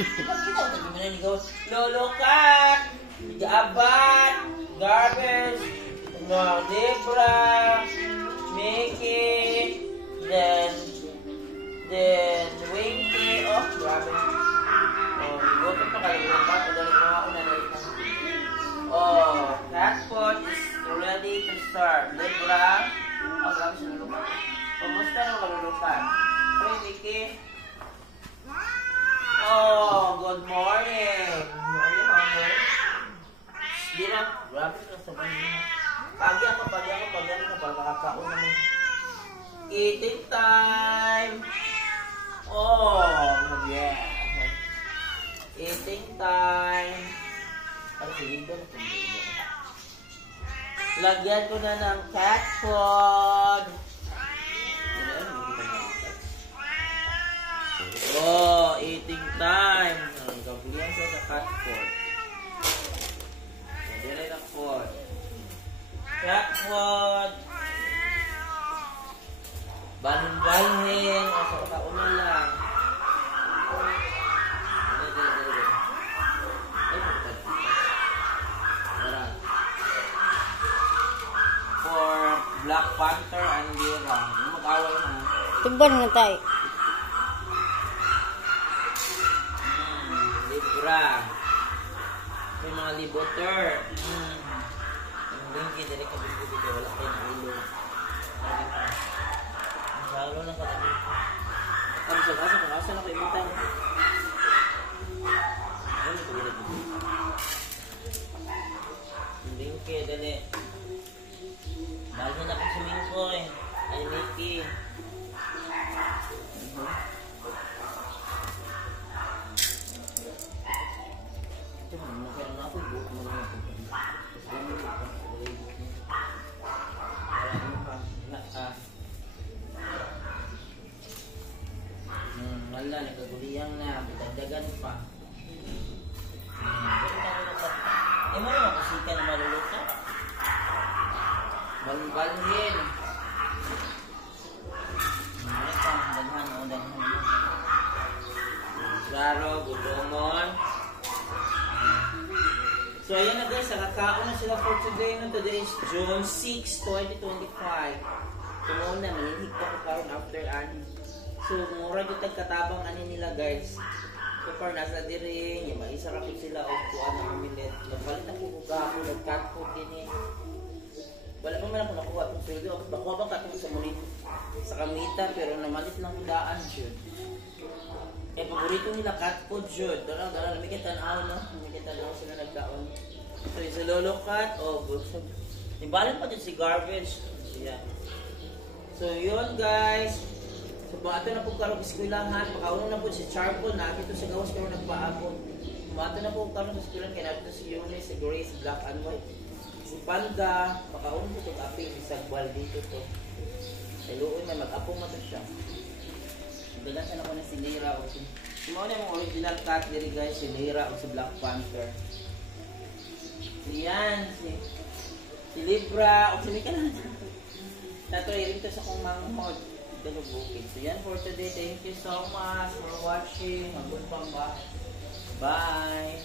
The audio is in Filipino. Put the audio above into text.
Ipagkita ko gimana ni gawas. Lolo Cat, Abat, Garbage, Libra, Mickey, then Winky. Oh, grabe. Oh, igoto pa kayo ng cat. Dali mga una na ito. Oh, Catpot is ready to start. Libra. Oh, grabe siya lulukan. Kumusta na malulukan? Hey, Mickey. Oh, good morning. Ano mo? Di na. Grabe ka sa banyo. Pagi ako, para makakaon naman. Eating time. Oh, yeah. Eating time. Ano silito na silito? Lagyan ko na ng cat food. Oh, eating time. Gabriel sa cat food. Dire na food. Cat food. Balhin-balhin. O, sa kauna lang. For Black Panther and Lira. Mag-awal mo. Tuban nga tayo. Libra. May mga liboter. Hindi dili ka dito. Wala kayong ulo. Lalo lang ka dito. Ang sa na kayo matang. Ano ito gila dito? Hindi kayo dali. Dahil na ako sa Mingkoy. Ay, Mickey. Ito mo, nakailan na ako. Buot mo lang ako. Wala, nagkaguliyang na. Bitagdagan pa. Eh, mo naman kasi ka na maluluto. Balhin. Daghan. Klaro, gutomon. So, ayan na guys, nakakaon na sila for today. No? Today is June 6, 2025. Tumuon na, maninhig pa ko karon after ani. So, mura yung tagkatabang ani nila guys. So, far nasa diri, yung maisa rapid sila o kuhaan na mamilit. Nagpalit ang kukuga ako, nag-cat food din eh. Wala pa man ako nakuha itong sweldo. Bakuha bang katong sa munit sa kamita, pero namalit lang kudaan, Jud. Eh, paborito nila cat food, Jud. Dala, namigit tanaw, no? Namigit tanaw sila nagkaon. So, yung sa lolo cat, oh, busog. Ibalin pa din si garbage. Siya. So, yun, guys. So, maato na po karong eskwelahan. Makauna na po si Charcoal. Nakito sa gawas pero nagpaabot. Maato na po karong sa eskwelahan. Kaya nakito si Eunice, si Grace, Black and White. Si Panda, makauna po itong aping isagbal dito to. Sa luon na mag-apong na to siya. Bilasan ako na si Lira o si... Sumaw na yung original cat diri guys, si Lira o si Black Panther. Yan, si Libra o si Mika na. Nato rin to sa kong mga mod. Bukid. So yan for today. Thank you so much for watching. Magbunpang ba? Bye!